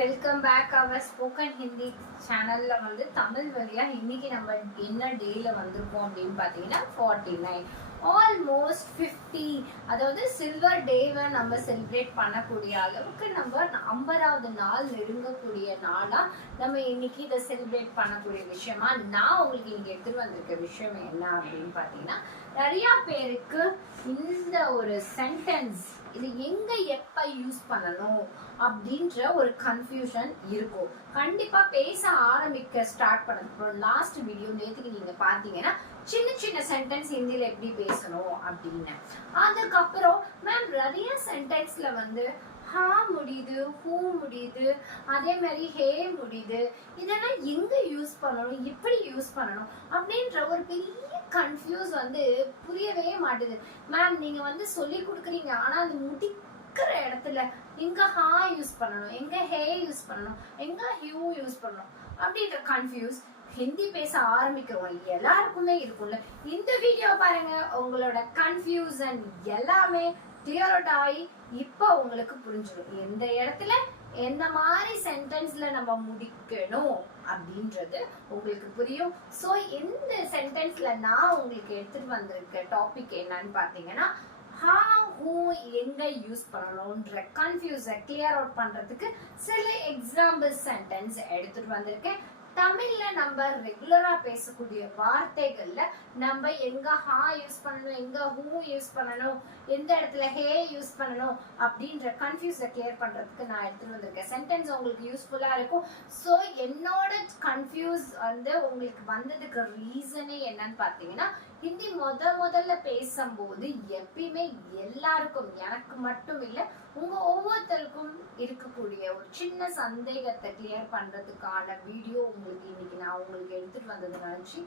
Welcome back our spoken Hindi சேனல்ல வந்து தமிழ் வழியா இன்னைக்கு நம்ம என்ன டேல வந்திருக்கோம் அப்படின்னு பார்த்தீங்கன்னா 49 ஆல்மோஸ்ட் 50 அதாவது சில்வர் டேவை நம்ம செலிப்ரேட் பண்ணக்கூடிய அளவுக்கு நம்ம 50வது நாள் நெருங்கக்கூடிய நாளா நம்ம இன்னைக்கு இதை செலிப்ரேட் பண்ணக்கூடிய விஷயமா நான் உங்களுக்கு இன்னைக்கு எடுத்துட்டு வந்திருக்க விஷயம் என்ன அப்படின்னு பார்த்தீங்கன்னா நிறைய பேருக்கு இந்த ஒரு சென்டென்ஸ் இது எங்க எப்ப யூஸ் பண்ணணும் அப்படின்ற ஒரு கன்ஃபியூஷன் இருக்கும். கண்டிப்பா பேச ஆரம்பிக்க ஸ்டார்ட் பண்ணது லாஸ்ட் வீடியோ நேத்துக்கு நீங்க பாத்தீங்கன்னா சின்ன சின்ன சென்டென்ஸ் ஹிந்தியில எப்படி பேசணும் அப்படின்னு. அதுக்கப்புறம் மேம் நிறைய சென்டென்ஸ்ல வந்து ஹா முடியுது, ஹூ முடியுது, அதே மாதிரி ஹே முடியுது, இதெல்லாம் எங்க யூஸ் பண்ணணும், எப்படி யூஸ் பண்ணணும் அப்படின்ற ஒரு பெரிய கன்ஃபியூஸ் வந்து புரியவே மாட்டுது. மேம் நீங்க வந்து சொல்லி கொடுக்குறீங்க, ஆனா அது முடிக்கிற இடத்துல எங்க ஹா யூஸ் பண்ணணும், எங்க ஹே யூஸ் பண்ணணும், எங்க ஹியூ யூஸ் பண்ணணும் அப்படின்ற கன்ஃபியூஸ் ஹிந்தி பேச ஆரம்பிக்கிறோம் எல்லாருக்குமே இருக்கும்ல. இந்த வீடியோ பாருங்க, உங்களோட கன்ஃபியூசன் எல்லாமே கிளியர் அவுட் ஆகி இப்போ உங்களுக்கு புரிஞ்சிடும் எந்த இடத்துல எந்த மாதிரி சென்டென்ஸ்ல நம்ம முடிக்கணும் அப்படின்றது உங்களுக்கு புரியும். ஸோ இந்த சென்டென்ஸ்ல நான் உங்களுக்கு எடுத்துட்டு வந்திருக்க டாபிக் என்னன்னு பார்த்தீங்கன்னா ஹா ஹூ எங்க யூஸ் பண்ணணும்ன்ற கன்ஃபியூஸை கிளியர் அவுட் பண்றதுக்கு சில எக்ஸாம்பிள் சென்டென்ஸ் எடுத்துட்டு வந்திருக்கேன். தமிழ்ல நம்ம ரெகுலரா பேசக்கூடிய வார்த்தைகள்ல நம்ம எங்க ஹா யூஸ் பண்ணணும், எங்க ஹூ யூஸ் பண்ணணும், எந்த இடத்துல ஹே யூஸ் பண்ணணும் அப்படின்ற கன்ஃபியூஸை கிளியர் பண்றதுக்கு நான் எடுத்துட்டு வந்திருக்கேன். சென்டென்ஸ் உங்களுக்கு யூஸ்ஃபுல்லா இருக்கும். ஸோ என்னோட கன்ஃபியூஸ் வந்து உங்களுக்கு வந்ததுக்கு ரீசனே என்னன்னு பார்த்தீங்கன்னா ஹிந்தி முதல்ல பேசும்போது எப்பயுமே எல்லாருக்கும், எனக்கு மட்டும் இல்லை உங்க ஒவ்வொருத்தருக்கும் இருக்கக்கூடிய ஒரு சின்ன சந்தேகத்தை கிளியர் பண்றதுக்கான வீடியோ உங்களுக்கு இன்னைக்கு நான் உங்களுக்கு எடுத்துட்டு வந்தது நினைச்சு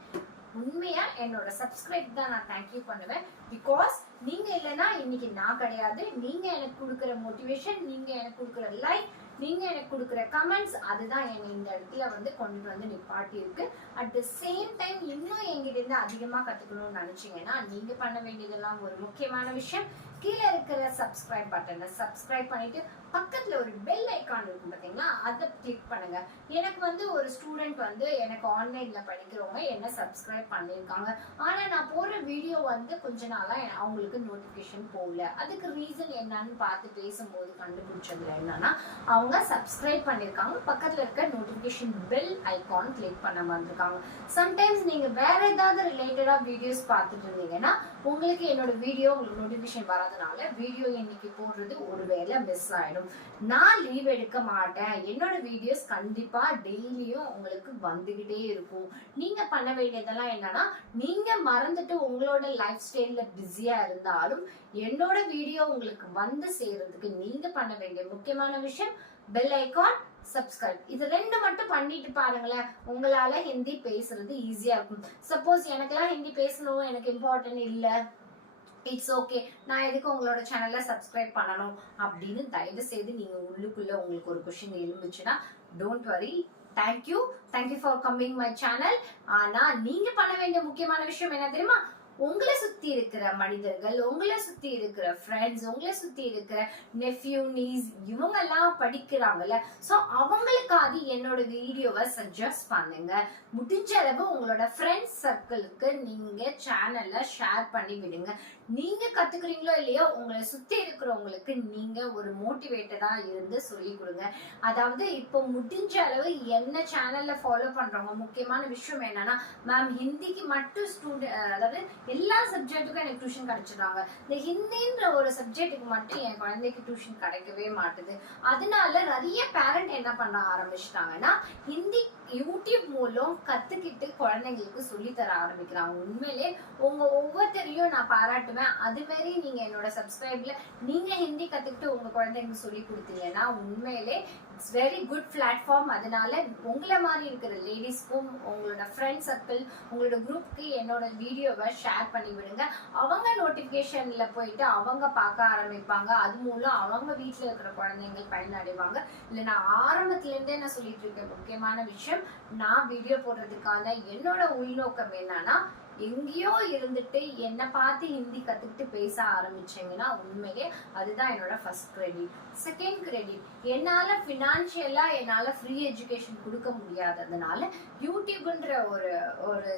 உண்மையா என்னோட சப்ஸ்கிரைப் தான் நான் தேங்க்யூ பண்ணுவேன். பிகாஸ் நீங்க இல்லைன்னா இன்னைக்கு நான் கிடையாது. நீங்க எனக்கு கொடுக்குற மோட்டிவேஷன், நீங்க எனக்கு கொடுக்குற லைக், நீங்க எனக்கு கொடுக்குற கமெண்ட்ஸ், அதுதான் என்னை இந்த இடத்துல வந்து கொண்டு வந்து நிப்பாட்டி இருக்கு. அட் த சேம் டைம் இன்னும் எங்கிட்ட இருந்து அதிகமா கத்துக்கணும்னு நினைச்சீங்கன்னா நீங்க பண்ண வேண்டியதெல்லாம் ஒரு முக்கியமான விஷயம், கீழே இருக்கிற சப்ஸ்கிரைப் பட்டனை சப்ஸ்கிரைப் பண்ணிட்டு பக்கத்துல ஒரு பெல் ஐக்கான் இருக்கும் பாத்தீங்களா, அதை கிளிக் பண்ணுங்க. எனக்கு வந்து ஒரு ஸ்டூடெண்ட் வந்து எனக்கு ஆன்லைன்ல படிக்கிறவங்க என்ன சப்ஸ்கிரைப் பண்ணியிருக்காங்க, ஆனா நான் போடுற வீடியோ வந்து கொஞ்ச நாளா அவங்களுக்கு நோட்டிபிகேஷன் போகல. அதுக்கு ரீசன் என்னன்னு பார்த்து பேசும்போது கண்டுபிடிச்சதுல என்னன்னா அவங்க சப்ஸ்கிரைப் பண்ணிருக்காங்க, பக்கத்துல இருக்க நோட்டிபிகேஷன் பெல் ஐகான் கிளிக் பண்ண வந்திருக்காங்க. சம்டைம்ஸ் நீங்க வேற ஏதாவது ரிலேட்டடா வீடியோஸ் பார்த்துட்டு இருந்தீங்கன்னா உங்களுக்கு என்னோட வீடியோ உங்களுக்கு நோட்டிபிகேஷன் வராதனால வீடியோ இன்னைக்கு போடுறது ஒருவேளை மிஸ் ஆயிடும். நான் லீவ் எடுக்க மாட்டேன், என்னோட வீடியோஸ் கண்டிப்பா டெய்லியும் உங்களுக்கு வந்துகிட்டே இருக்கும். நீங்க பண்ண வேண்டியதெல்லாம் என்னன்னா நீங்க மறந்துட்டு உங்களோட லைஃப் ஸ்டைல்ல பிஸியா இருந்தாலும் என்னோட வீடியோ உங்களுக்கு வந்து சேர்றதுக்கு நீங்க பண்ண வேண்டிய முக்கியமான விஷயம் பெல் ஐகான், சப்ஸ்கிரைப். இது ரெண்டு மட்டும் பண்ணிட்டு பாருங்களேன், உங்களால ஹிந்தி பேசுறது ஈஸியா இருக்கும். சப்போஸ் எனக்கெல்லாம் ஹிந்தி பேசணும், எனக்கு இம்பார்ட்டன்ட் இல்ல, இட்ஸ் ஓகே, நான் எதுக்கு உங்களோட சேனல்ல சப்ஸ்கிரைப் பண்ணணும் அப்படின்னு தயவு செய்து நீங்க உள்ளுக்குள்ள உங்களுக்கு ஒரு கொஸ்டின் எழுந்துச்சுன்னா don't worry, thank you for coming my channel. ஆனா நீங்க பண்ண வேண்டிய முக்கியமான விஷயம் என்ன தெரியுமா, உங்களை சுத்தி இருக்கிற மனிதர்கள், உங்களை சுத்தி இருக்கிற ஃப்ரெண்ட்ஸ், உங்களை சுத்தி இருக்கிற நெஃப்யூ நீஸ் இவங்க எல்லாம் படிக்கிறாங்கல்ல, ஸோ அவங்களுக்காக என்னோட வீடியோவை சஜஸ்ட் பண்ணுங்க. முடிஞ்ச அளவு உங்களோட ஃப்ரெண்ட்ஸ் சர்க்கிளுக்கு நீங்க சேனல்ல ஷேர் பண்ணி விடுங்க. நீங்க கத்துக்கிறீங்களோ இல்லையோ உங்களை சுத்தி இருக்கிறவங்களுக்கு நீங்க ஒரு மோட்டிவேட்டடா இருந்து சொல்லி கொடுங்க. அதாவது இப்போ முடிஞ்ச அளவு என்ன சேனல்ல ஃபாலோ பண்றவங்க முக்கியமான விஷயம் என்னன்னா மேம் ஹிந்திக்கு மட்டும் ஸ்டூடெண்ட், அதாவது எல்லா சப்ஜெக்ட்டுக்கும் எனக்கு டியூஷன் கிடைச்சிடுறாங்க, இந்த ஹிந்தின்ற ஒரு சப்ஜெக்ட்டுக்கு மட்டும் என் குழந்தைக்கு டியூஷன் கிடைக்கவே மாட்டுது. அதனால நிறைய பேரண்ட் என்ன பண்ண ஆரம்பிச்சிட்டாங்கன்னா ஹிந்தி யூடியூப் மூலம் கத்துக்கிட்டு குழந்தைங்களுக்கு சொல்லி தர ஆரம்பிக்கிறாங்க. உண்மையிலே உங்க ஒவ்வொருத்தரையும் நான் பாராட்டுவேன். அது மாதிரி நீங்க என்னோட சப்ஸ்கிரைப்ல நீங்க ஹிந்தி கத்துக்கிட்டு உங்க குழந்தைங்களுக்கு சொல்லி கொடுத்தீங்கன்னா உண்மையிலே இட்ஸ் வெரி குட் பிளாட்ஃபார்ம். அதனால உங்களை மாதிரி இருக்கிற லேடிஸ்க்கும் உங்களோட ஃப்ரெண்ட் சர்க்கிள், உங்களோட குரூப்க்கு என்னோட வீடியோவை ஷேர் பண்ணி விடுங்க. அவங்க நோட்டிபிகேஷன்ல போயிட்டு அவங்க பார்க்க ஆரம்பிப்பாங்க. அது மூலம் அவங்க வீட்டுல இருக்கிற குழந்தைங்க பயனடைவாங்க. இல்லை நான் ஆரம்பத்துல இருந்தே நான் சொல்லிட்டு இருக்கேன், முக்கியமான விஷயம் நான் வீடியோ போடுறதுக்கான என்னோட உள்நோக்கம் என்னன்னா எங்கேயோ இருந்துட்டு என்னை பார்த்து ஹிந்தி கத்துக்கிட்டு பேச ஆரம்பிச்சீங்கன்னா உண்மையிலே அதுதான் என்னோட ஃபர்ஸ்ட் கிரெடிட். செகண்ட் கிரெடிட், என்னால ஃபினான்ஷியலா என்னால ஃப்ரீ எஜுகேஷன் கொடுக்க முடியாததுனால யூடியூப்ன்ற ஒரு ஒரு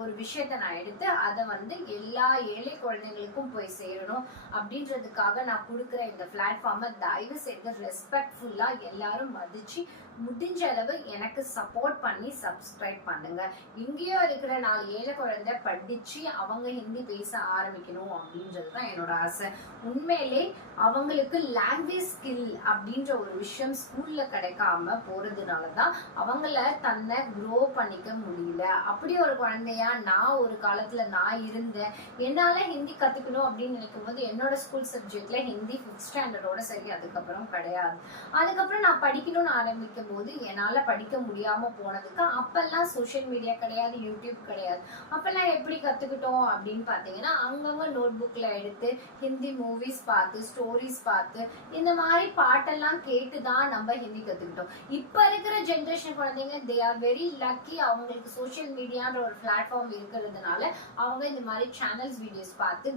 ஒரு விஷயத்த நான் எடுத்து அதை வந்து எல்லா ஏழை குழந்தைங்களுக்கும் போய் சேரணும் அப்படின்றதுக்காக நான் கொடுக்குற இந்த பிளாட்ஃபார்மை தயவு செய்து ரெஸ்பெக்ட்ஃபுல்லா எல்லாரும் மதிச்சு முடிஞ்ச அளவு எனக்கு சப்போர்ட் பண்ணி சப்ஸ்கிரைப் பண்ணுங்க. இங்கேயோ இருக்கிற 4 ஏழை குழந்தை படிச்சு அவங்க ஹிந்தி பேச ஆரம்பிக்கணும் அப்படின்றது தான் என்னோட ஆசை. உண்மையிலே அவங்களுக்கு லாங்குவேஜ் ஸ்கில் அப்படின்ற ஒரு விஷயம் ஸ்கூல்ல கிடைக்காம போறதுனாலதான் அவங்கள தன்னை க்ரோ பண்ணிக்க முடியல. அப்படி ஒரு குழந்தையா நான் ஒரு காலத்துல நான் இருந்தேன். என்னால ஹிந்தி கத்துக்கணும் அப்படின்னு நினைக்கும் போது என்னோட ஸ்கூல் சப்ஜெக்ட்ல ஹிந்தி 5th ஸ்டாண்டர்டோட சரி, அதுக்கப்புறம் கிடையாது. அதுக்கப்புறம் நான் படிக்கணும்னு ஆரம்பிக்கும் போது என்னால படிக்க முடியாம போனதுக்கு அப்பெல்லாம் சோசியல் மீடியா கிடையாது, யூடியூப் கிடையாது. அப்பெல்லாம் எப்படி கத்துக்கிட்டோம் அப்படின்னு பாத்தீங்கன்னா அங்கங்க நோட் புக்ல எடுத்து ஹிந்தி மூவிஸ் பார்த்து ஸ்டோரிஸ் பார்த்து இந்த மாதிரி பாட்டெல்லாம் கேட்டுதான் நம்ம ஹிந்தி கத்துக்கிட்டோம். இப்ப இருக்கிற ஜென்ரேஷன் குழந்தைங்க தே ஆர் வெரி லக்கி. அவங்களுக்கு சோசியல் மீடியான்ற ஒரு பிளாட்ஃபார்ம் இருக்கிறதுனால அவங்க இந்த மாதிரி சேனல்ஸ் வீடியோஸ் பார்த்து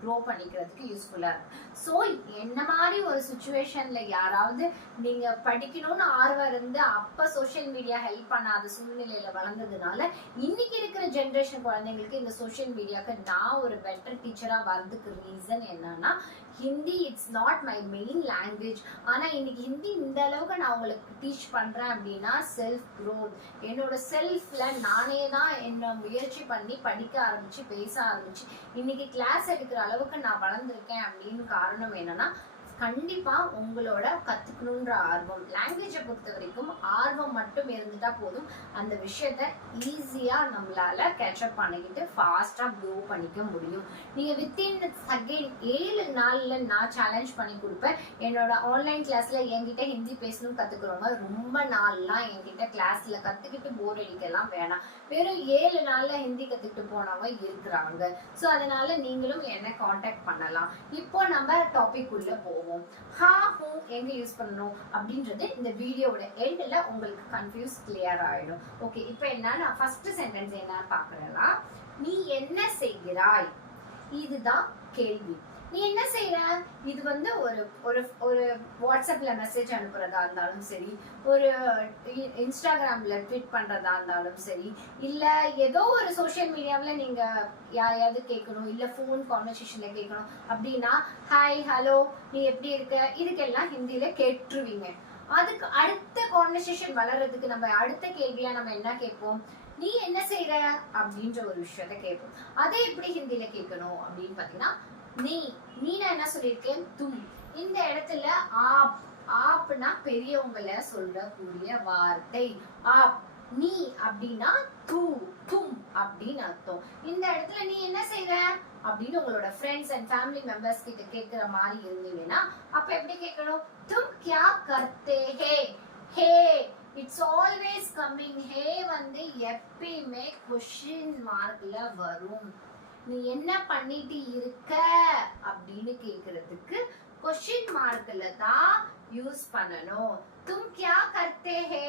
க்ரோ பண்ணிக்கிறதுக்கு யூஸ்ஃபுல்லா இருக்கு. ஸோ என்ன மாதிரி ஒரு சுச்சுவேஷன்ல யாராவது நீங்க படிக்கணும்னு ஆர்வம் இருந்து அப்ப சோசியல் மீடியா ஹெல்ப் பண்ணாத சூழ்நிலையில வளர்ந்ததுனால இன்னைக்கு இருக்கிற ஜென்ரேஷன் குழந்தைங்களுக்கு இந்த சோசியல் மீடியாக்கு நான் ஒரு பெட்டர் டீச்சரா வரதுக்கு ரீசன் என்னன்னா Hindi it's not my main language. ஆனா இன்னைக்கு ஹிந்தி இந்த அளவுக்கு நான் உங்களுக்கு டீச் பண்றேன் அப்படின்னா செல்ஃப் க்ரோத், என்னோட செல்ஃப்ல நானே தான் என்ன முயற்சி பண்ணி படிக்க ஆரம்பிச்சு பேச ஆரம்பிச்சு இன்னைக்கு கிளாஸ் எடுக்கிற அளவுக்கு நான் வளர்ந்துருக்கேன் அப்படின்னு காரணம் என்னன்னா கண்டிப்பா உங்களோட கத்துக்கணுன்ற ஆர்வம். லாங்குவேஜை பொறுத்த வரைக்கும் ஆர்வம் மட்டும் இருந்துட்டா போதும், அந்த விஷயத்த ஈஸியா நம்மளால கேட்சப் பண்ணிக்கிட்டு ஃபாஸ்டா க்ரோ பண்ணிக்க முடியும். நீங்க வித்தின் செகண்ட் 7 நாள்ல நான் சேலஞ்ச் பண்ணி கொடுப்பேன். என்னோட ஆன்லைன் கிளாஸ்ல என்கிட்ட ஹிந்தி பேசணும் கத்துக்கிறவங்க ரொம்ப நாள்லாம் என்கிட்ட கிளாஸ்ல கத்துக்கிட்டு போர் அடிக்கலாம் வேணாம், வெறும் 7 நாள்ல ஹிந்தி கத்துக்கிட்டு போனவங்க இருக்கிறாங்க. ஸோ அதனால நீங்களும் என்ன காண்டாக்ட் பண்ணலாம். இப்போ நம்ம டாபிக் உள்ள போவோம். ஹா ஹூ எங்க யூஸ் பண்ணணும் அப்படின்றது இந்த வீடியோட எண்ட்ல உங்களுக்கு கன்ஃபியூஸ் கிளியர் ஆயிடும். ஓகே, இப்போ என்ன ஃபர்ஸ்ட் சென்டென்ஸ் என்னன்னு பாக்குறேன்னா, நீ என்ன செய்கிறாய், இதுதான் கேள்வி. நீ என்ன செய்யற, இது வந்து ஒரு ஒரு ஒரு வாட்ஸ்அப்ல மெசேஜ் அனுப்புறதா இருந்தாலும் சரி, ஒரு இன்ஸ்டாகிராம்ல ட்வீட் பண்றதா இருந்தாலும் சரி, இல்ல ஏதோ ஒரு சோசியல் மீடியாவில நீங்க யாரையாவது கேட்கணும், இல்ல ஃபோன் கான்வர்சேஷன்ல கேட்கணும் அப்படின்னா ஹாய் ஹலோ நீ எப்படி இருக்க இதுக்கெல்லாம் ஹிந்தியில கேட்டுருவீங்க. அதுக்கு அடுத்த கான்வர்சேஷன் வளர்றதுக்கு நம்ம அடுத்த கேள்வியா நம்ம என்ன கேட்போம், நீ என்ன செய்யற அப்படின்ற ஒரு விஷயத்த கேட்போம். அதை எப்படி ஹிந்தியில கேட்கணும் அப்படின்னு பாத்தீங்கன்னா நீ நான் என்ன சொல்லியிருக்கேன், தும். இந்த இடத்துல ஆப், ஆப்னா பெரியவங்கள சொல்லக்கூடிய வார்த்தை. ஆப், நீ அப்படின்னா தூ தும் அப்படின்னு அர்த்தம். இந்த இடத்துல நீ என்ன செய்யற அப்படின்னு உங்களோட ஃப்ரெண்ட்ஸ் அண்ட் ஃபேமிலி மெம்பர்ஸ் கிட்ட கேட்கிற மாதிரி இருந்தீங்கன்னா அப்ப எப்படி கேட்கணும், தும் கியா கர்த்தே ஹே. ஹே இட்ஸ் ஆல்வேஸ் கம்மிங். ஹே வந்து எப்பயுமே கொஸ்டின் மார்க்ல வரும். நீ என்ன பண்ணிட்டு இருக்க அப்படின்னு கேக்குறதுக்கு கொஸ்டின் மார்க்ல தான் யூஸ் பண்ணணும். தும் கியா கர்த்தே ஹே,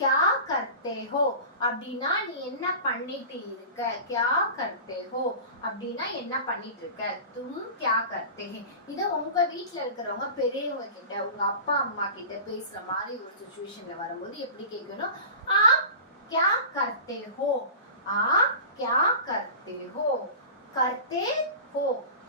கியா கர்த்தே ஹோ அப்படின்னா நீ என்ன பண்ணிட்டு இருக்க, கியா கர்த்தே ஹோ அப்படின்னா என்ன பண்ணிட்டு இருக்க, தும் கியா கர்த்தே ஹே. இத உங்க வீட்ல இருக்கிறவங்க பெரியவங்க கிட்ட உங்க அப்பா அம்மா கிட்ட பேசுற மாதிரி ஒரு சிச்சுவேஷன்ல வரும்போது எப்படி கேட்கணும், ஆ கியா கர்த்தே ஹோ, ஆ கியா கர்த்தே ஹோ. கர்த்தே ஹோ,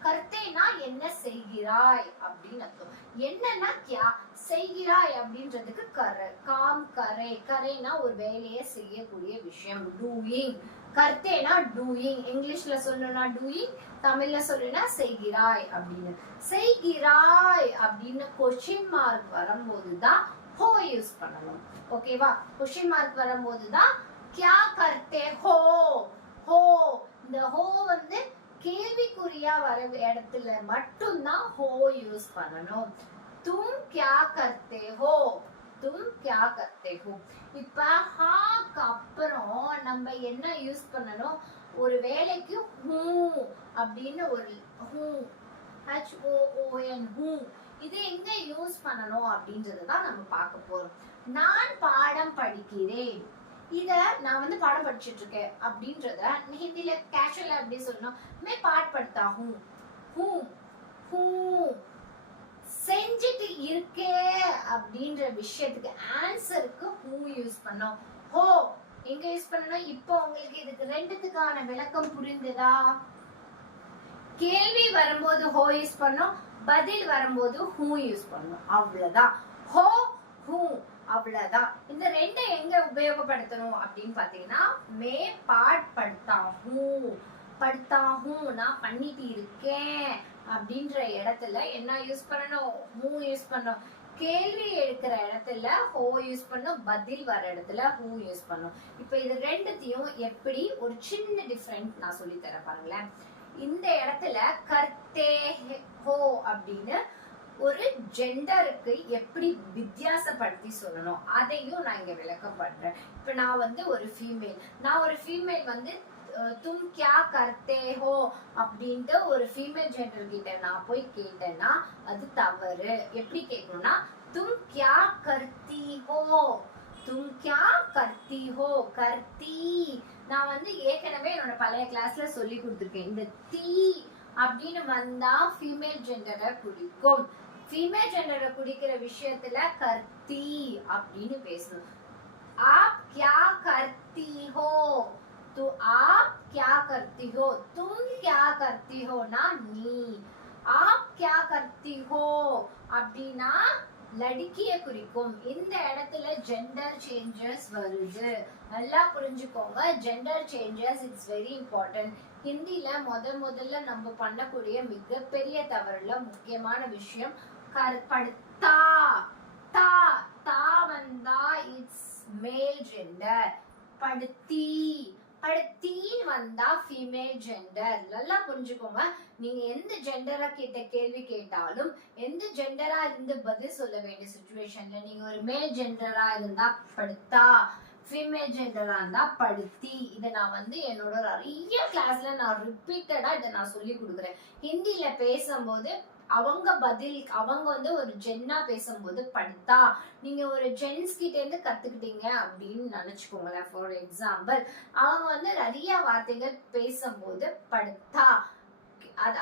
கர்த்தேனா என்ன செய்கிறாய் அப்படின்னு அர்த்தம். என்னன்னா கியா, செய்கிறாய் அப்படின்றதுக்கு கரை, காம் கரே. கரேனா ஒரு வேலையை செய்யக்கூடிய விஷயம், டூயிங். கர்த்தேனா டூயிங், இங்கிலீஷ்ல சொல்லணும்னா டூயிங், தமிழ்ல சொல்லணும்னா செய்கிறாய் அப்படின்னு. செய்கிறாய் அப்படின்னு கொஸ்டின் மார்க் வரும்போதுதான் ஹோ யூஸ் பண்ணணும். ஓகேவா, கொஸ்டின் மார்க் வரும்போதுதான் கியா கர்த்தே ஹோ. ஹோ, இந்த ஹோ வந்து கேள்விக்குறியா வர இடத்துல மட்டும்தான் ஹோ யூஸ் பண்ணணும். தும் கியா கர்த்தே ஹோ, தும் கியா கர்த்தே ஹோ. இப்ப ஹாக்கு அப்புறம் நம்ம என்ன யூஸ் பண்ணணும், ஒரு வேலைக்கு ஹூ அப்படின்னு ஒரு ஹூ, HOON ஹூ, இது எங்க யூஸ் பண்ணணும் அப்படின்றதுதான் நம்ம பார்க்க போறோம். நான் பாடம் படிக்கிறேன், இத நான் வந்து பாடம் படிச்சுட்டு இருக்கேன் அப்படின்றத ஹிந்தில கேஷுவலா எப்படி சொல்லணும், மே பாட் படுத்தா ஹூ ஹூ செஞ்சுட்டு இருக்கே அப்படின்ற விஷயத்துக்கு ஆன்சருக்கு ஹூ யூஸ் பண்ணோம். ஹோ எங்க யூஸ் பண்ணணும்? இப்போ உங்களுக்கு இதுக்கு ரெண்டுத்துக்கான விளக்கம் புரிந்ததா? கேள்வி வரும்போது ஹோ யூஸ் பண்ணோம், பதில் வரும்போது ஹூ யூஸ் பண்ணோம், அவ்வளவுதான். ஹோ ஹூ அவ்வளவுதான். இந்த ரெண்டை எங்க உபயோகப்படுத்தணும் அப்படின்னு பாத்தீங்கன்னா, மே பாட் படுத்தா ஹூ நான் பண்ணிட்டு இருக்கேன் அப்படின்ற இடத்துல என்ன யூஸ் பண்ணணும்? ஹூ யூஸ் பண்ணணும். கேள்வி எடுக்கிற இடத்துல ஹோ யூஸ் பண்ணும், பதில் வர இடத்துல ஹூ யூஸ் பண்ணும். இப்ப இது ரெண்டுத்தையும் எப்படி ஒரு சின்ன டிஃபரெண்ட் நான் சொல்லி தரேன் பாருங்களேன். இந்த இடத்துல கர்த்தே ஹோ அப்படின்னு ஒரு ஜெண்டருக்கு எப்படி வித்தியாசப்படுத்தி சொல்லணும் அதையும் நான் இங்க விளக்கம் பண்றேன். இப்ப நான் வந்து ஒரு ஃபீமேல் வந்து தும் கியா கர்த்தே ஹோ அப்படின்ட்டு ஒரு ஃபீமேல் ஜெண்டர் கிட்ட நான் போய் கேட்டேன்னா அது தவறு. எப்படி கேட்கணும்னா, தும் கியா கர்த்தி ஹோ, தும் கியா கர்த்தி ஹோ. கர்த்தி நான் வந்து ஏற்கனவே என்னோட பழைய கிளாஸ்ல சொல்லி கொடுத்துருக்கேன். இந்த தீ அப்படின்னு வந்தா ஃபீமேல் ஜெண்டரை குறிக்கும். ஃபீமேல் ஜெண்டரை குறிக்கிற விஷயத்துல கர்த்தி அப்படின்னு பேசணும். आप क्या करती हो, तो आप क्या करती हो, तुम क्या करती हो ना நீ. आप क्या करती हो அப்படின்னா லடுக்கிய குறிக்கும். இந்த இடத்துல ஜெண்டர் சேஞ்சஸ் வருது, நல்லா புரிஞ்சுக்கோங்க. Gender changes it's very important. ஹிந்தில முதல்ல நம்ம பண்ணக்கூடிய மிகப்பெரிய தவறுல முக்கியமான விஷயம் படுத்தா. தா தா வந்தா இட்ஸ் மேல் ஜெண்டர், படுத்தின்னு வந்தா ஃபீமேல் ஜெண்டர். நல்லா புரிஞ்சுக்கோங்க. நீங்க எந்த ஜெண்டரா கேள்வி கேட்டாலும், எந்த ஜெண்டரா இருந்து பதில் சொல்ல வேண்டிய சிச்சுவேஷன்ல நீங்க ஒரு மேல் ஜெண்டரா இருந்தா படுத்தா, ஃபீமேல் ஜெண்டரா இருந்தா படுத்தி. இதை நான் வந்து என்னோட நிறைய கிளாஸ்ல நான் ரிப்பீட்டடா இதை நான் சொல்லி கொடுக்குறேன். ஹிந்தில பேசும்போது அவங்க வந்து ஒரு ஜென்னா பேசும்போது படுத்தா, நீங்க ஒரு ஜென்ஸ் கிட்ட இருந்து கத்துக்கிட்டீங்க அப்படின்னு நினைச்சுக்கோங்களேன். ஃபார் எக்ஸாம்பிள், அவங்க வந்து நிறைய வார்த்தைகள் பேசும்போது படுத்தா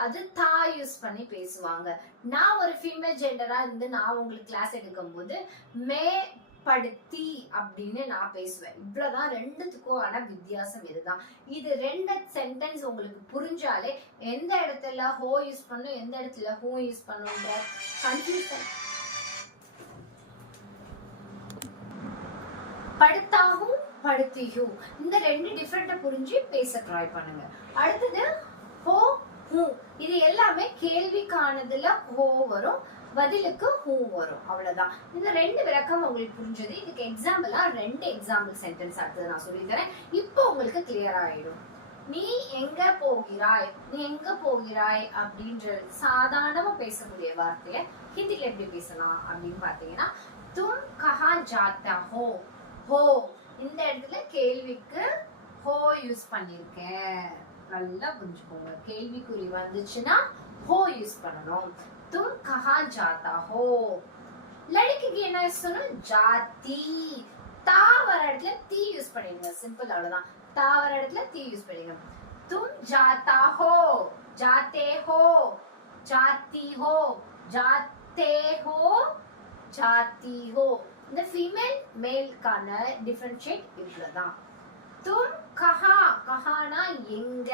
அது தா யூஸ் பண்ணி பேசுவாங்க. நான் ஒரு ஃபீமேல் ஜெண்டரா இருந்து நான் உங்களுக்கு கிளாஸ் எடுக்கும் போது மே படுத்தி அப்படின்னு நான் பேசுவேன். இவ்வளவுதான் ரெண்டுத்துக்கும் வித்தியாசம். இதுதான். இது ரெண்டு சென்டென்ஸ் உங்களுக்கு புரிஞ்சாலே எந்த இடத்துல ஹோ யூஸ் பண்ணும், எந்த இடத்துல ஹூ யூஸ் பண்ணுன்ற கன்ஃபியூஷன். படுத்தாகும் படுத்தியும் இந்த ரெண்டு டிஃபரெண்ட்டை புரிஞ்சு பேச ட்ரை பண்ணுங்க. அடுத்தது ஹோ ஹூ. இது எல்லாமே கேள்விக்கானதுல ஹோ வரும், பதிலுக்கு ஹூ வரும், அவ்வளவுதான். இந்த ரெண்டு விளக்கம் உங்களுக்கு புரிஞ்சது. இதுக்கு எக்ஸாம்பிளா ரெண்டு எக்ஸாம்பிள் சென்டென்ஸ் அடுத்தது நான் சொல்லி தரேன். இப்போ உங்களுக்கு கிளியர் ஆயிடும். நீ எங்க போகிறாய் அப்படின்ற சாதாரணமா பேசக்கூடிய வார்த்தைய ஹிந்தில எப்படி பேசலாம் அப்படின்னு பாத்தீங்கன்னா, தும் கஹா ஜாத்தா ஹோ. ஹோ இந்த இடத்துல கேள்விக்கு ஹோ யூஸ் பண்ணிருக்கேன். நல்லா புரிஞ்சுக்கோங்க. கேள்விக்குறி வந்துச்சுன்னா ஹோ யூஸ் பண்ணணும். तुम कहाँ जाता हो. லடுக்கிக்கு என்ன யூஸ் பண்ணணும்? ஜாதி. தா வர இடத்துல தீ யூஸ் பண்ணிடுங்க. சிம்பிள், அவ்வளவுதான். தா வர இடத்துல தீ யூஸ் பண்ணிடுங்க. तुम जाता हो, जाते हो, जाती हो, जाते हो, जाती हो. இந்த ஃபீமேல் மேல்கான டிஃபரன்ஷியேட் இவ்வளவுதான். தும் கஹா, கஹானா எங்க.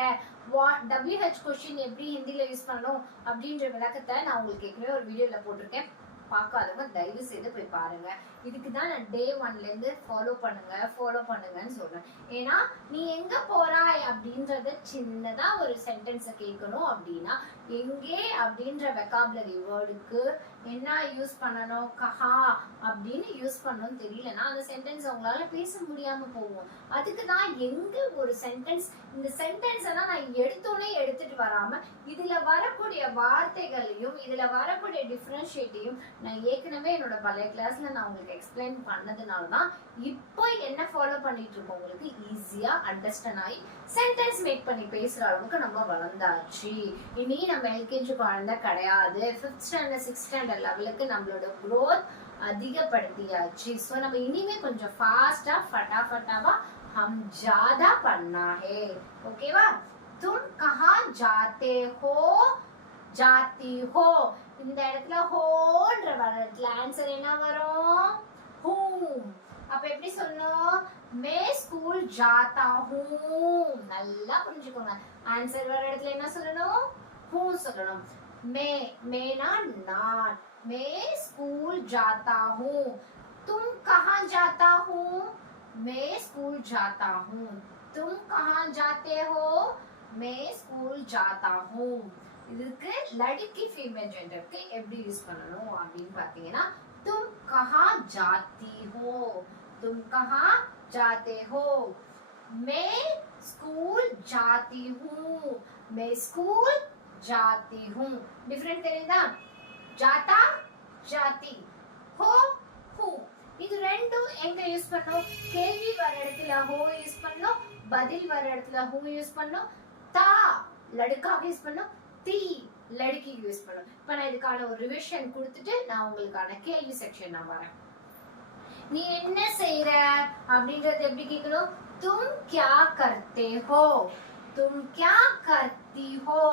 WH கொஸ்டின் எப்படி ஹிந்தில யூஸ் பண்ணணும் அப்படின்ற விளக்கத்தை நான் உங்களுக்கு ஏற்கனவே ஒரு வீடியோல போட்டிருக்கேன். பார்க்காதவங்க தயவு செய்து போய் பாருங்க. இதுக்கு தான் நான் டே 1ல இருந்து ஃபாலோ பண்ணுங்கன்னு சொல்றேன். ஏன்னா நீ எங்க போறாய் அப்படின்றத சின்னதா ஒரு சென்டென்ஸை கேட்கணும் அப்படின்னா எங்கே அப்படின்ற வெக்காபுலரி வேர்டுக்கு என்ன யூஸ் பண்ணணும்? கஹா அப்படின்னு யூஸ் பண்ணணும். தெரியலன்னா அந்த சென்டென்ஸ் உங்களால பேச முடியாம போகும். அதுக்கு தான் எங்க ஒரு சென்டென்ஸ், இந்த சென்டென்ஸை தான் நான் எடுத்துட்டு வராம இதுல வரக்கூடிய வார்த்தைகளையும் இதுல வரக்கூடிய டிஃபரன்ஷியேட்டையும் நான் ஏற்கனவே என்னோட பழைய கிளாஸ்ல நான் உங்களுக்கு எக்ஸ்பிளைன் பண்ணதுனாலதான் இப்போ என்ன ஃபாலோ பண்ணிட்டு இருக்கோம். உங்களுக்கு ஈஸியா அண்டர்ஸ்டாண்ட் ஆகி சென்டென்ஸ் மேக் பண்ணி பேசுற அளவுக்கு நம்ம வளர்ந்தாச்சு. இனி நம்ம எல்கேஜி குழந்தை கிடையாது. 5th ஸ்டாண்டர்ட் 6th ஸ்டாண்டர்ட் லெவலுக்கு நம்மளோட growth அதிகப்படுத்தியாச்சு. ஸோ நம்ம இனிமே கொஞ்சம் ஃபாஸ்டா ஃபட்டாஃபட்டாவா ஹம் ஜாதா பன்னா ஹே. ஓகேவா? தும் கஹா ஜாத்தே ஹோ, ஜாத்தி ஹோ. இந்த இடத்துல ஹோன்ற வரதுல ஆன்சர் என்ன வரும்? ஹூம். அப்ப எப்படி சொல்லணும்? மே ஸ்கூல் ஜாத்தா ஹூம். நல்லா புரிஞ்சுக்கோங்க. ஆன்சர் வர இடத்துல என்ன சொல்லணும்? ஹூ சொல்லணும். மே, மேனா நான். மே ஸ்கூல் ஜாத்தா ஹூ. तुम कहाँ जाता हूँ? मैं स्कूल जाता हूँ. तुम कहाँ जाते हो? मैं स्कूल जाता हूँ. இதுக்கு லடிக்கு ஃபீமேல் ஜெண்டருக்கு எப்படி யூஸ் பண்ணணும் அப்படின்னு பாத்தீங்கன்னா, तुम कहाँ जाती हो? तुम कहाँ जाते हो? मैं स्कूल जाती हूँ. मैं स्कूल जाती हूँ. डिफरेंट தெரியுதா? जाता, जाती, हो, हूँ. இது ரெண்டும் எங்க யூஸ் பண்ணோம்? கேள்வி வர இடத்துல ஹோ யூஸ் பண்ணோம், பதில் வர இடத்துல ஹூ யூஸ் பண்ணோம், தா லடுக்காக யூஸ் பண்ணோம், தி லடுக்கி யூஸ் பண்ணோம். இப்ப நான் இதுக்கான ஒரு ரிவிஷன் கொடுத்துட்டு நான் உங்களுக்கான கேள்வி செக்ஷன் நான் வரேன். நீ என்ன செய்யற அப்படின்றது எப்படி கேட்கணும்? तुम क्या करते हो? तुम क्या करती हो?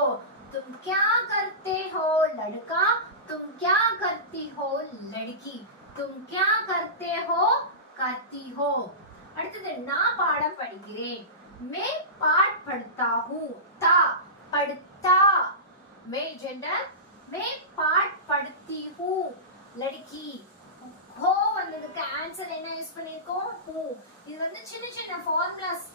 तुम क्या करते हो लड़का? तुम क्या करती हो लड़की? तुम क्या करते हो करती हो. அடுத்தது நான் பாடம் படிக்கிறேன். मैं पाठ पढ़ता हूँ. ता पढ़ता मेल जेंडर. मैं पाठ पढ़ती हूँ लड़की. हो வந்ததுக்கு ஆன்சர் என்ன யூஸ் பண்ணிருக்கோம்? ஹூ. இது வந்து சின்ன சின்ன ஃபார்முலாஸ்.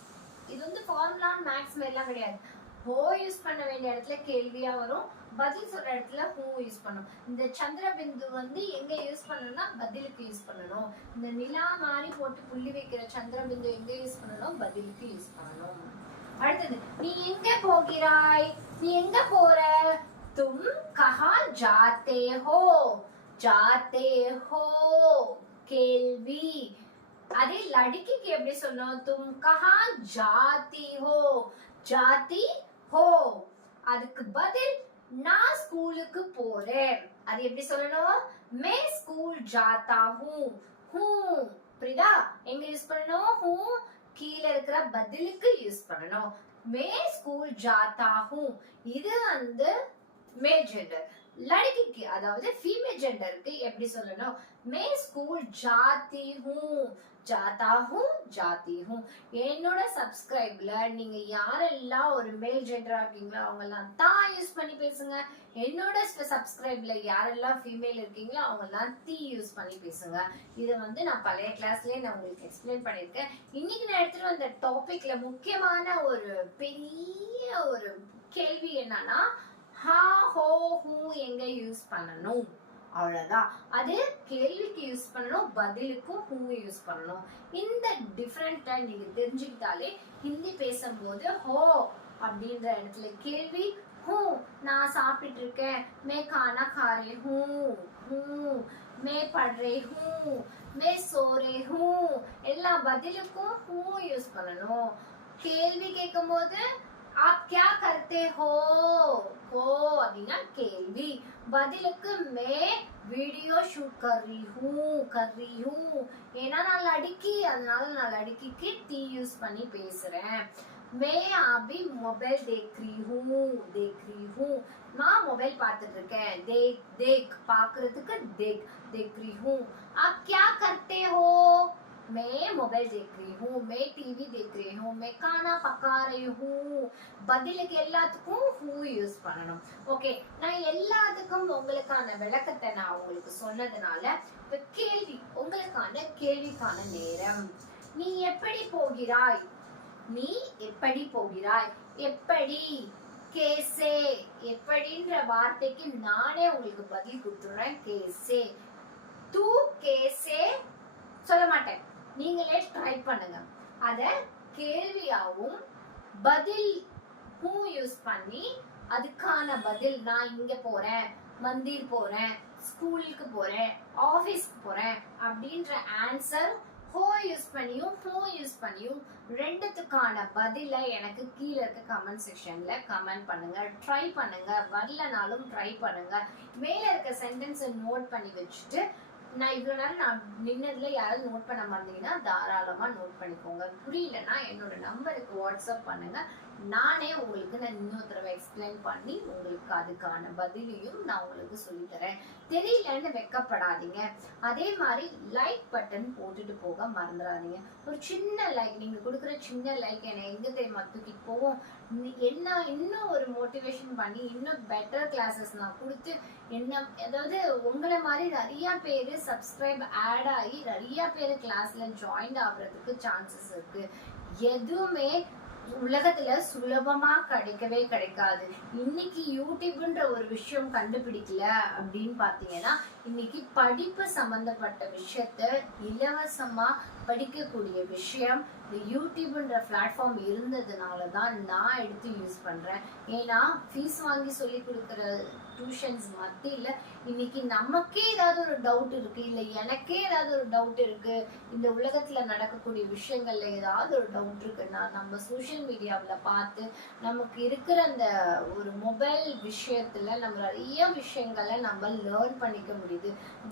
இது வந்து ஃபார்முலான் மேக்ஸ் மாதிரிலாம் கிடையாது. ஹோ யூஸ் பண்ண வேண்டிய இடத்துல கேள்வியா வரும், பதில் சொல்ற இடத்துல ஹூ யூஸ் பண்ணும். இந்த சந்திர பிந்து வந்து எங்க யூஸ் பண்ணணும்னா பதிலுக்கு யூஸ் பண்ணணும். இந்த நிலா மாதிரி போட்டு புள்ளி வைக்கிற சந்திர பிந்து எங்க யூஸ் பண்ணணும்? பதிலுக்கு யூஸ் பண்ணணும். அடுத்தது நீ எங்க போகிறாய்? நீ எங்க போற? तुम कहाँ जाते हो? जाते हो கேள்வி. அதே லड़की எப்படி சொல்லணும்? तुम कहाँ जाती हो? जाती हो. அதுக்கு பதில் நான் ஸ்கூலுக்கு போறேன். அது எப்படி சொல்லணும்? मैं स्कूल जाता हूँ. हूँ புரியுதா? எங்க யூஸ் பண்ணணும்? हूँ கீழ இருக்கிற பதிலுக்கு யூஸ் பண்ணணும். मैं स्कूल जाता हूँ. இது வந்து மேல் ஜெண்டர். लड़की அதாவது ஃபீமேல் ஜெண்டருக்கு எப்படி சொல்லணும்? मैं स्कूल जाती हूँ. जाता हूँ, जाती हूँ. என்னோட சப்ஸ்கிரைப்ல நீங்க யாரெல்லாம் ஒரு மேல் ஜெண்டரா இருக்கீங்களோ அவங்க எல்லாம் தான் யூஸ் பண்ணி பேசுங்க. என்னோட சப்ஸ்கிரைப்ல யாரெல்லாம் ஃபீமேல் இருக்கீங்களோ அவங்க எல்லாம் தி யூஸ் பண்ணி பேசுங்க. இத வந்து நான் பழைய கிளாஸ்லயே நான் உங்களுக்கு எக்ஸ்பிளைன் பண்ணிருக்கேன். இன்னைக்கு நான் எடுத்துட்டு வந்த டாபிக்ல முக்கியமான ஒரு பெரிய ஒரு கேள்வி என்னன்னா, ஹா ஹோ ஹூ எங்க யூஸ் பண்ணணும் அவ்வளவுதான். அது கேள்விக்கு யூஸ் பண்ணணும், பதிலுக்கும் ஹூ யூஸ் பண்ணணும். இந்த டிஃபரெண்டா நீங்க தெரிஞ்சுக்கிட்டாலே ஹிந்தி பேசும்போது ஹோ அப்படின்ற இடத்துல கேள்வி, ஹூ நான் சாப்பிட்டு இருக்கேன், மே கானா खा रही हूँ, हूँ मैं पढ़ रही हूँ, मैं सो रही हूँ எல்லா பதிலுக்கும் ஹூ யூஸ் பண்ணணும். கேள்வி கேட்கும்போது आप क्या करते हो? हो அப்படின்னா கேள்வி. பதிலுக்கு मैं वीडियो शूट कर रही हूँ. ஏன்னா நான் லड़की, அதனால நான் லड़कीக்கு டி யூஸ் பண்ணி பேசுறேன். मैं अभी मोबाइल देख रही हूँ. நான் மொபைல் பார்த்துட்டு இருக்கேன். देख देख பார்க்கிறதுக்கு देख रही हूँ. आप क्या करते हो? मैं मोबाइल देख रही हूँ, मैं टीवी देख रही हूँ, मैं खाना पका रही हूँ. பதிலுக்கு எல்லாத்துக்கும் ஹூ யூஸ் பண்ணணும். ஓகே, நான் எல்லாத்துக்கும் உங்களுக்கான விளக்கத்தை நான் உங்களுக்கு சொன்னதுனால இப்ப கேள்வி, உங்களுக்கான கேள்விக்கான நேரம். நீ எப்படி போகிறாய்? நீ எப்படி போகிறாய்? எப்படி, கேசே. எப்படின்ற வார்த்தைக்கு நானே உங்களுக்கு பதில் கொடுத்துறேன். கேசே. தூ கேசே சொல்ல மாட்டேன், நீங்களே ட்ரை பண்ணுங்க. அத கேள்வியாவும் பதில் ஹூ யூஸ் பண்ணி அதுக்கான பதில், நான் இங்க போறேன், மந்திர் போறேன், ஸ்கூலுக்கு போறேன், ஆபீஸ்க்கு போறேன் அப்படின்ற ஆன்சர் ஹோ யூஸ் பண்ணியும் ஹூ யூஸ் பண்ணியும் ரெண்டுத்துக்கான பதில எனக்கு கீழே இருக்க கமெண்ட் செக்ஷன்ல கமெண்ட் பண்ணுங்க. ட்ரை பண்ணுங்க, வரலனாலும் ட்ரை பண்ணுங்க. மேல இருக்க சென்டென்ஸ் நோட் பண்ணி வச்சுட்டு நான் இவ்வளவு நேரம் நான் நின்னதுல யாராவது நோட் பண்ண மாட்டீங்கன்னா தாராளமா நோட் பண்ணிக்கோங்க. புரியலன்னா என்னோட நம்பருக்கு வாட்ஸ்அப் பண்ணுங்க. நானே உங்களுக்கு நான் இன்னொரு தடவை எக்ஸ்பிளைன் பண்ணி உங்களுக்கு அதுக்கான பதிலையும் நான் உங்களுக்கு சொல்லித்தரேன். தெரியலன்னு வெக்கப்படாதீங்க. அதே மாதிரி லைக் பட்டன் போட்டுட்டு போக மறந்துடாதீங்க. ஒரு சின்ன லைக், நீங்க கொடுக்குற சின்ன லைக் என்னை எங்க தெரியுமா தூக்கிட்டு போவோம், என்ன இன்னும் ஒரு மோட்டிவேஷன் பண்ணி இன்னும் பெட்டர் கிளாஸஸ் நான் கொடுத்து என்ன, அதாவது உங்களை மாதிரி நிறைய பேர் சப்ஸ்கிரைப் ஆட் ஆகி நிறைய பேர் கிளாஸ்ல ஜாயின் ஆகுறதுக்கு சான்சஸ் இருக்கு. எதுவுமே உலகத்துல சுலபமா கிடைக்கவே கிடைக்காது. இன்னைக்கு யூடியூப்ன்ற ஒரு விஷயம் கண்டுபிடிக்கல அப்படின்னு பாத்தீங்கன்னா, இன்னைக்கு படிப்பு சம்பந்தப்பட்ட விஷயத்த இலவசமா படிக்கக்கூடிய விஷயம் இந்த யூடியூப்ன்ற பிளாட்ஃபார்ம் இருந்ததுனாலதான் நான் எடுத்து யூஸ் பண்றேன். ஏன்னா ஃபீஸ் வாங்கி சொல்லி கொடுக்குற டியூஷன்ஸ் மத்தியில இன்னைக்கு நமக்கே ஏதாவது ஒரு டவுட் இருக்கு, இல்ல எனக்கே ஏதாவது ஒரு டவுட் இருக்கு, இந்த உலகத்துல நடக்கக்கூடிய விஷயங்கள்ல ஏதாவது ஒரு டவுட் இருக்குன்னா நம்ம சோசியல் மீடியாவில் பார்த்து நமக்கு இருக்கிற அந்த ஒரு மொபைல் விஷயத்துல நம்ம நிறைய விஷயங்களை நம்ம லேர்ன் பண்ணிக்க முடியுது.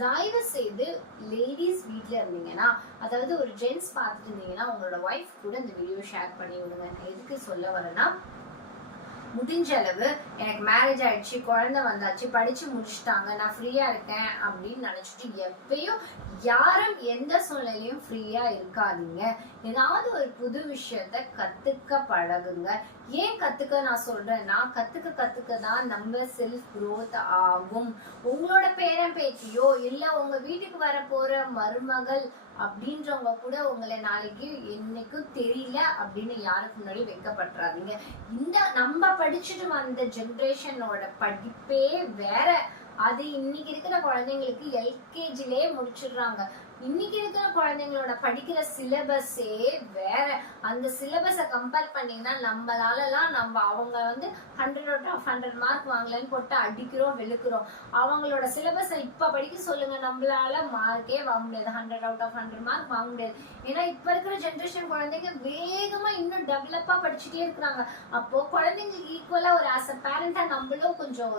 தயவு செய்து லேடிஸ் வீட்ல இருந்தீங்கன்னா, அதாவது ஒரு ஜென்ஸ் பார்த்துட்டு இருந்தீங்கன்னா உங்களோட ஒய்ஃப் கூட இந்த வீடியோ ஷேர் பண்ணி விடுங்க. எதுக்கு சொல்ல வரேன்னா, முடிஞ்ச அளவு எனக்கு மேரேஜ் ஆயிடுச்சு, குழந்தை வந்தாச்சு, படிச்சு முடிச்சுட்டாங்க, நான் ஃப்ரீயா இருக்கேன் அப்படின்னு நினைச்சிட்டு எப்பயும் யாரும் எந்த சூழ்நிலையும் ஃப்ரீயா இருக்காதீங்க. ஏதாவது ஒரு புது விஷயத்த கத்துக்க பழகுங்க. ஏன் கத்துக்க நான் சொல்றேன்னா, கத்துக்க தான் நம்ம செல்ஃப் குரோத் ஆகும். உங்களோட பேரன் பேத்தியோ இல்ல உங்க வீட்டுக்கு வர போற மருமகள் அப்படின்றவங்க கூட உங்களை நாளைக்கு என்னைக்கும் தெரியல அப்படின்னு யாருக்கு முன்னாடி வைக்கப்பட்டுறாதீங்க. இந்த நம்ம படிச்சுட்டு வந்த ஜென்ரேஷனோட படிப்பே வேற. அது இன்னைக்கு இருக்கிற குழந்தைங்களுக்கு எல்கேஜிலே முடிச்சிடுறாங்க. இன்னைக்கு இருக்கிற குழந்தைங்களோட படிக்கிற சிலபஸே வேற. அந்த சிலபஸை கம்பேர் பண்ணீங்கன்னா நம்மளாலலாம் அவங்க 100 out of 100 மார்க் வாங்கலன்னு போட்டு அடிக்கிறோம் வெளுக்கிறோம். அவங்களோட சிலபஸை இப்ப படிக்க சொல்லுங்க, நம்மளால மார்க்கே வாங்க முடியாது, 100 out of 100 மார்க் வாங்க முடியாது. ஏன்னா இப்ப இருக்கிற ஜென்ரேஷன் குழந்தைங்க வேகமா இன்னும் டெவலப்பா படிச்சுட்டே இருக்கிறாங்க. அப்போ குழந்தைங்களுக்கு ஈக்குவலா ஒரு ஆஸ் அ பேரண்டா நம்மளும் கொஞ்சம்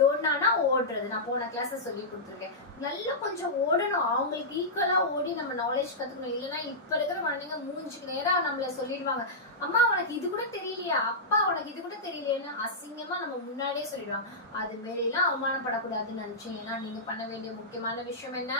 தோணானா ஓடுறது, நான் போன கிளாஸ்ல சொல்லி கொடுத்துருக்கேன், நல்லா கொஞ்சம் ஓடணும், அவங்களுக்கு ஈக்குவலா ஓடி நம்ம நாலேஜ் கத்துக்கணும். இல்லைன்னா இப்ப இருக்கிற குழந்தைங்க மூஞ்சுக்கு நேரா நம்மள சொல்லிடுவாங்க, அம்மா உனக்கு இது கூட தெரியலையா, அப்பா உனக்கு இது கூட தெரியலையான்னு அசிங்கமா நம்ம முன்னாடியே சொல்லிடுவாங்க. அது மாரிலாம் அவமானப்படக்கூடாதுன்னு நினைச்சீங்கன்னா நீங்க பண்ண வேண்டிய முக்கியமான விஷயம் என்ன,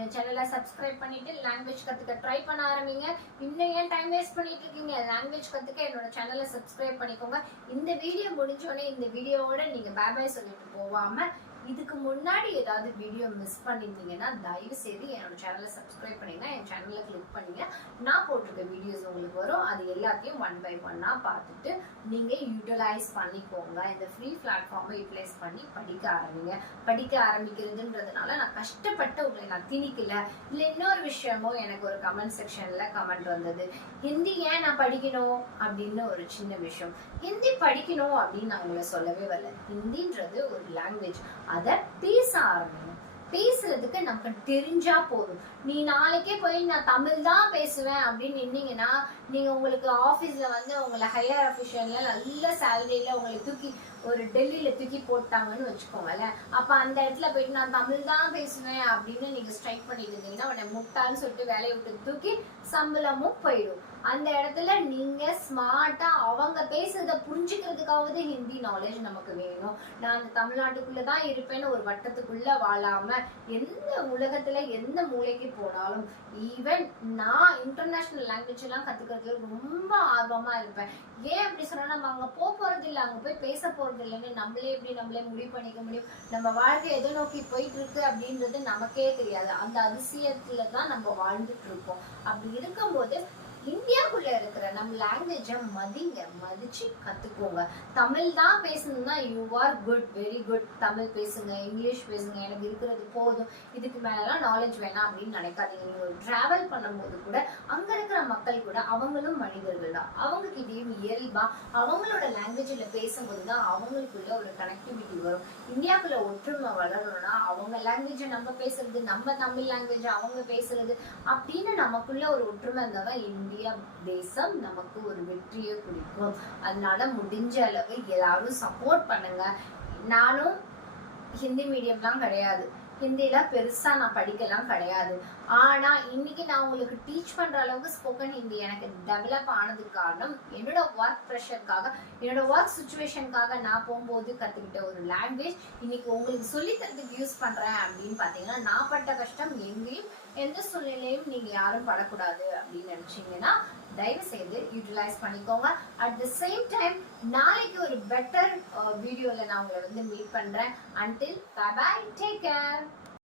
என் சேனலை சப்ஸ்கிரைப் பண்ணிட்டு லாங்குவேஜ் கத்துக்க ட்ரை பண்ண ஆரம்பிங்க. இன்னும் ஏன் டைம் வேஸ்ட் பண்ணிட்டு இருக்கீங்க, லாங்குவேஜ் கத்துக்க என்னோட சேனலை சப்ஸ்கிரைப் பண்ணிக்கோங்க. இந்த வீடியோ முடிஞ்சோடனே இந்த வீடியோவோட நீங்க பாய் சொல்லிட்டு போவாம இதுக்கு முன்னாடி ஏதாவது வீடியோ மிஸ் பண்ணிருந்தீங்கன்னா தயவு செய்து என்னோட சேனலை சப்ஸ்கிரைப் பண்ணீங்கன்னா என் சேனலை கிளிக் பண்ணீங்க, நான் போட்டிருக்க வீடியோஸ் உங்களுக்கு வரும். அது எல்லாத்தையும் 1 by 1 பார்த்துட்டு நீங்க யூட்டிலைஸ் பண்ணிக்கோங்க. இந்த ஃப்ரீ பிளாட்ஃபார்மை யூட்டிலைஸ் பண்ணி படிக்க ஆரம்பிங்க. படிக்க ஆரம்பிக்கிறதுன்றதுனால நான் கஷ்டப்பட்டு உங்களை நான் திணிக்கல. இல்ல இன்னொரு விஷயமும் எனக்கு ஒரு கமெண்ட் செக்ஷன்ல கமெண்ட் வந்தது, ஹிந்தி ஏன் நான் படிக்கணும் அப்படின்னு ஒரு சின்ன விஷயம். ஹிந்தி படிக்கணும் அப்படின்னு நான் உங்களை சொல்லவே வரல. ஹிந்தின்றது ஒரு லாங்குவேஜ், அதை பேச ஆரம்பிங்க. பேசுறதுக்கு நமக்கு தெரிஞ்சா போதும். நீ நாளைக்கே போய் நான் தமிழ் தான் பேசுவேன் அப்படின்னு நின்னீங்கன்னா, நீங்க உங்களுக்கு ஆபீஸ்ல உங்களை ஹையர் அபிஷியல்ல நல்ல சேலரியில உங்களை தூக்கி ஒரு டெல்லியில தூக்கி போட்டாங்கன்னு வச்சுக்கோங்களேன். அப்ப அந்த இடத்துல போயிட்டு நான் தமிழ் தான் பேசுவேன் அப்படின்னு நீங்க ஸ்ட்ரைக் பண்ணிட்டு இருந்தீங்கன்னா உடனே முட்டான்னு சொல்லிட்டு வேலையை விட்டு தூக்கி சம்பளமும் போயிடும். அந்த இடத்துல நீங்க ஸ்மார்ட்டா அவங்க பேசுறத புரிஞ்சுக்கிறதுக்காவது ஹிந்தி நாலேஜ் நமக்கு வேணும். நான் அந்த தமிழ்நாட்டுக்குள்ளதான் இருப்பேன்னு ஒரு வட்டத்துக்குள்ள வாழாம எந்த உலகத்துல எந்த மூலைக்கு போனாலும், ஈவன் நான் இன்டர்நேஷனல் லாங்குவேஜ் எல்லாம் கத்துக்கிறதுல ரொம்ப ஆர்வமா இருப்பேன். ஏன் அப்படி சொன்னா, நம்ம அங்க போறது இல்லை, அங்க போய் பேச போறது இல்லைன்னு நம்மளே முடிவு பண்ணிக்க முடியும். நம்ம வாழ்க்கை எதை நோக்கி போயிட்டு இருக்கு அப்படின்றது நமக்கே தெரியாது. அந்த அதிசயத்துலதான் நம்ம வாழ்ந்துட்டு இருக்கோம். அப்படி இருக்கும்போது இந்தியாவுக்குள்ள இருக்கிற நம்ம லாங்குவேஜ மதிச்சு கத்துக்கோங்க. தமிழ் தான் பேசணும்னா you are good, very good. Tamil பேசுங்க, இங்கிலீஷ் பேசுங்க, எனக்கு இருக்கிறது போதும், இதுக்கு மேலாம் நாலேஜ் வேணாம் அப்படின்னு நினைக்காதீங்க. நீங்க ஒரு டிராவல் பண்ணும்போது கூட அங்க இருக்கிற மக்கள் கூட அவங்களும் மனிதர்கள் தான். அவங்க கிட்டேயும் இயல்பா அவங்களோட லாங்குவேஜ்ல பேசும்போதுதான் அவங்களுக்குள்ள ஒரு கனெக்டிவிட்டி வரும். இந்தியாவுக்குள்ள ஒற்றுமை வளரணும்னா அவங்க லாங்குவேஜ நம்ம பேசுறது, நம்ம தமிழ் லாங்குவேஜ் அவங்க பேசுறது அப்படின்னு நமக்குள்ள ஒரு ஒற்றுமை இருந்தாதான் இந்தியா தேசம் நமக்கு ஒரு வெற்றியை குறிக்கும். அதனால முடிஞ்ச அளவு எல்லாரும் சப்போர்ட் பண்ணுங்க. நானும் ஹிந்தி மீடியம் தான் கிடையாது, ஹிந்தில பெருசா நான் படிக்கலாம் கிடையாது. ஆனா இன்னைக்கு நான் உங்களுக்கு டீச் பண்ற அளவுக்கு ஸ்போக்கன் ஹிந்தி எனக்கு டெவலப் ஆனதுக்கு காரணம் என்னோட ஒர்க் ப்ரெஷருக்காக, என்னோட ஒர்க் சுச்சுவேஷனுக்காக நான் போகும்போது கத்துக்கிட்ட ஒரு லாங்குவேஜ் இன்னைக்கு உங்களுக்கு சொல்லி தரதுக்கு யூஸ் பண்றேன் அப்படின்னு பாத்தீங்கன்னா, நான் பட்ட கஷ்டம் எங்கேயும் எந்த சூழ்நிலையும் நீங்க யாரும் படக்கூடாது அப்படின்னு நினைச்சீங்கன்னா தயவு செய்து யூட்டிலைஸ் பண்ணிக்கோங்க. அட் த சேம் டைம் நாளைக்கு ஒரு பெட்டர் வீடியோல நான் உங்களை வந்து மீட் பண்றேன். Until bye bye, take care.